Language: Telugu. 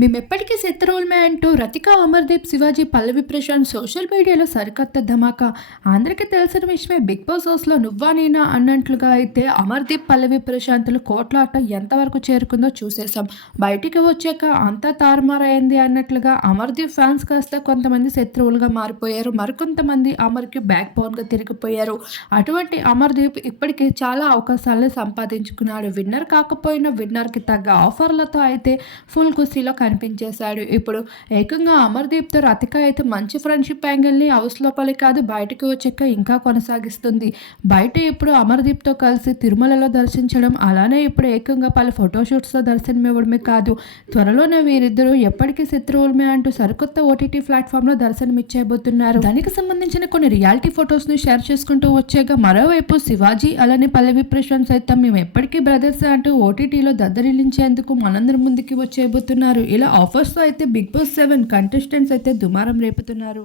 మేము ఎప్పటికీ శత్రువులమే అంటూ రతిక అమర్దీప్ శివాజీ పల్లవి ప్రశాంత్ సోషల్ మీడియాలో సరికొత్త ధమాకా. అందరికీ తెలిసిన విషయమే బిగ్ బాస్ హౌస్లో నువ్వా నేనా అన్నట్లుగా అయితే అమర్దీప్ పల్లవి ప్రశాంత్లు కోట్లాట ఎంతవరకు చేరుకుందో చూసేసాం బయటికి వచ్చాక అంతా తారుమారైంది అన్నట్లుగా అమర్దీప్ ఫ్యాన్స్ కాస్త కొంతమంది శత్రువులుగా మారిపోయారు. మరికొంతమంది అమర్కి బ్యాక్ బోన్గా తిరిగిపోయారు. అటువంటి అమర్దీప్ ఇప్పటికే చాలా అవకాశాలను సంపాదించుకున్నాడు. విన్నర్ కాకపోయినా విన్నర్కి తగ్గ ఆఫర్లతో అయితే ఫుల్ కుస్తీలో కనిపించేశాడు ఇప్పుడు ఏకంగా అమర్దీప్తో రతిక అయితే మంచి ఫ్రెండ్షిప్ యాంగిల్ని హౌస్ లోపలి కాదు బయటకు వచ్చాక ఇంకా కొనసాగిస్తుంది. బయట ఇప్పుడు అమర్దీప్తో కలిసి తిరుమలలో దర్శించడం అలానే ఇప్పుడు ఏకంగా పలు ఫోటోషూట్స్తో దర్శనం ఇవ్వడమే కాదు. త్వరలోనే వీరిద్దరూ ఎప్పటికీ శత్రువులమే అంటూ సరికొత్త ఓటీటీ ప్లాట్ఫామ్లో దర్శనమిచ్చేయబోతున్నారు. దానికి సంబంధించిన కొన్ని రియాలిటీ ఫొటోస్ని షేర్ చేసుకుంటూ వచ్చాక మరోవైపు శివాజీ అలానే పల్లవి ప్రశాంత్ సైతం మేము ఎప్పటికీ బ్రదర్స్ అంటూ ఓటీటీలో దద్దరిల్లించేందుకు మనందరి ముందుకి వచ్చేయబోతున్నారు. ఇలా ఆఫర్స్తో అయితే బిగ్ బాస్ సెవెన్ కంటెస్టెంట్స్ అయితే దుమారం రేపుతున్నారు.